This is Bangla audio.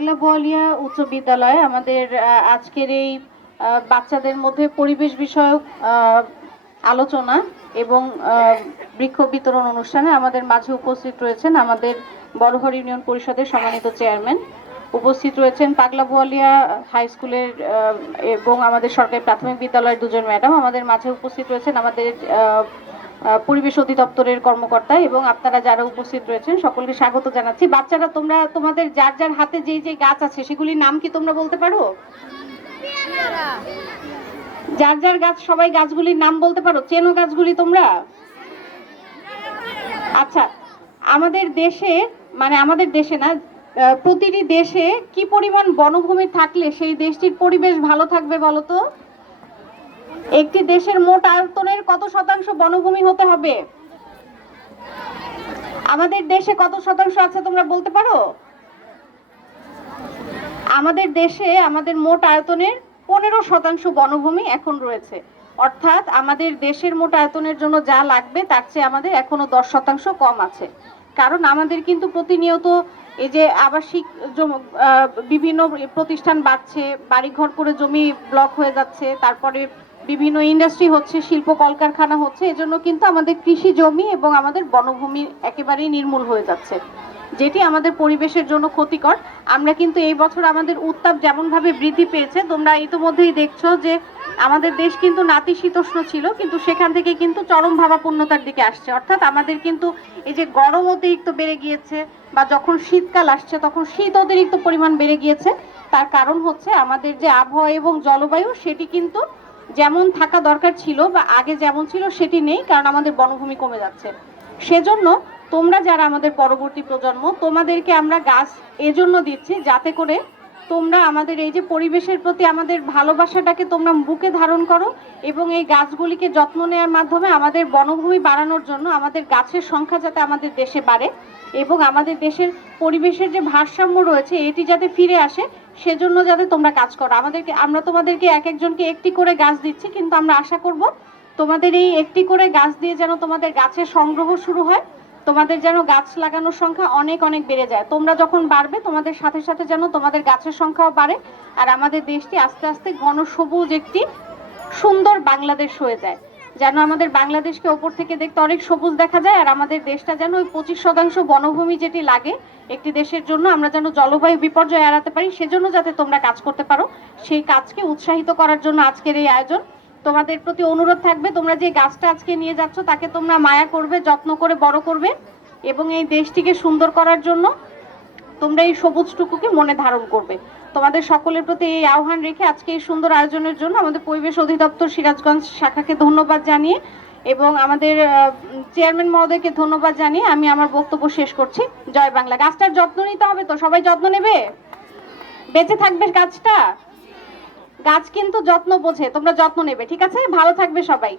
পাগলা বোয়ালিয়া উচ্চ বিদ্যালয় আমাদের আজকের এই বাচ্চাদের মধ্যে পরিবেশ বিষয়ক আলোচনা এবং বৃক্ষ বিতরণ অনুষ্ঠানে আমাদের মাঝে উপস্থিত রয়েছেন আমাদের বড়ঘর ইউনিয়ন পরিষদের সম্মানিত চেয়ারম্যান, উপস্থিত রয়েছেন পাগলা বোয়ালিয়া হাই স্কুলের এবং আমাদের সরকারি প্রাথমিক বিদ্যালয়ের দুজন ম্যাডাম, আমাদের মাঝে উপস্থিত রয়েছেন আমাদের পরিবেশ অধিদপ্তরের কর্মকর্তা এবং আপনারা যারা উপস্থিত রয়েছেন সকলকে স্বাগত জানাচ্ছি। বাচ্চারা তোমরা তোমাদের যার যার হাতে যেই যে গাছ আছে সেগুলির নাম কি তোমরা বলতে পারো? যার যার গাছ সবাই গাছগুলির নাম বলতে পারো? চেনো গাছগুলি তোমরা? আচ্ছা, আমাদের দেশে মানে আমাদের দেশে না, প্রতিটি দেশে কি পরিমাণ বনভূমি থাকলে সেই দেশটির পরিবেশ ভালো থাকবে বলো তো? একটি দেশের মোট আয়তনের কত শতাংশ বনভূমি হতে হবে? আমাদের দেশে কত শতাংশ আছে তোমরা বলতে পারো? আমাদের দেশে আমাদের মোট আয়তনের 15% বনভূমি এখন রয়েছে, অর্থাৎ আমাদের দেশের মোট আয়তনের জন্য যা লাগবে তার চেয়ে আমাদের এখনো 10% কম আছে। কারণ আমাদের কিন্তু প্রতিনিয়ত এই যে আবাসিক বিভিন্ন প্রতিষ্ঠান বাড়ছে, বাড়িঘর করে জমি ব্লক হয়ে যাচ্ছে, তারপরে বিভিন্ন ইন্ডাস্ট্রি হচ্ছে, শিল্প কলকারখানা হচ্ছে, এজন্য কিন্তু আমাদের কৃষি জমি এবং আমাদের বনভূমি একেবারেই নির্মূল হয়ে যাচ্ছে, যেটি আমাদের পরিবেশের জন্য ক্ষতিকর। আমরা কিন্তু এই বছর আমাদের উত্তাপ যেমনভাবে বৃদ্ধি পেয়েছে, তোমরা ইতিমধ্যেই দেখছো যে আমাদের দেশ কিন্তু নাতিশীতোষ্ণ ছিল, কিন্তু সেখান থেকে কিন্তু চরম ভাবাপন্নতার দিকে আসছে। অর্থাৎ আমাদের কিন্তু এই যে গরম অতিরিক্ত বেড়ে গিয়েছে বা যখন শীতকাল আসছে তখন শীত অতিরিক্ত পরিমাণ বেড়ে গিয়েছে, তার কারণ হচ্ছে আমাদের যে আবহাওয়া এবং জলবায়ু সেটি কিন্তু যেমন থাকা দরকার ছিল বা আগে যেমন ছিল সেটি নেই, কারণ আমাদের বনভূমি কমে যাচ্ছে। সেজন্য তোমরা যারা আমাদের পরবর্তী প্রজন্ম, তোমাদেরকে আমরা গাছ এজন্য দিচ্ছি যাতে করে তোমরা আমাদের এই যে পরিবেশের প্রতি আমাদের ভালোবাসাটাকে তোমরা বুকে ধারণ করো এবং এই গাছগুলিকে যত্ন নেওয়ার মাধ্যমে আমাদের বনভূমি বাড়ানোর জন্য আমাদের গাছের সংখ্যা যাতে আমাদের দেশে বাড়ে এবং আমাদের দেশের পরিবেশের যে ভারসাম্য রয়েছে এটি যাতে ফিরে আসে, সেজন্য যাতে তোমরা কাজ করো। আমরা তোমাদেরকে এক একজনকে একটি করে গাছ দিচ্ছি, কিন্তু আমরা আশা করব তোমাদের এই একটি করে গাছ দিয়ে যেন তোমাদের গাছের সংগ্রহ শুরু হয়, তোমাদের যেন গাছ লাগানোর সংখ্যা অনেক অনেক বেড়ে যায়। তোমরা যখন বাড়বে তোমাদের সাথে সাথে যেন তোমাদের গাছের সংখ্যাও বাড়ে আর আমাদের দেশটি আস্তে আস্তে ঘন সবুজ একটি সুন্দর বাংলাদেশ হয়ে যায়, যেন আমাদের বাংলাদেশকে ওপর থেকে দেখতে অনেক সবুজ দেখা যায় আর আমাদের দেশটা যেন ওই 25% বনভূমি যেটি লাগে একটি দেশের জন্য, আমরা যেন জলবায়ু বিপর্যয় এড়াতে পারি, সেজন্য যাতে তোমরা কাজ করতে পারো, সেই কাজকে উৎসাহিত করার জন্য আজকের এই আয়োজন। তোমাদের প্রতি অনুরোধ থাকবে তোমরা যে গাছটা আজকে নিয়ে যাচ্ছ তাকে তোমরা মায়া করবে, যত্ন করে বড় করবে এবং এই দেশটিকে সুন্দর করার জন্য তোমরা এই সবুজটুকুকে মনে ধারণ করবে। তোমাদের সকলের প্রতি এই আহ্বান রেখে আজকে এই সুন্দর আয়োজনের জন্য আমাদের পরিবেশ অধিদপ্তর সিরাজগঞ্জ শাখাকে ধন্যবাদ জানিয়ে এবং আমাদের চেয়ারম্যান মহোদয়কে ধন্যবাদ জানিয়ে আমি আমার বক্তব্য শেষ করছি। জয় বাংলা। গাছটার যত্ন নিতে হবে তো, সবাই যত্ন নেবে, বেঁচে থাকবে গাছটা। গাছ কিন্তু যত্ন বোঝে, তোমরা যত্ন নেবে, ঠিক আছে? ভালো থাকবে সবাই।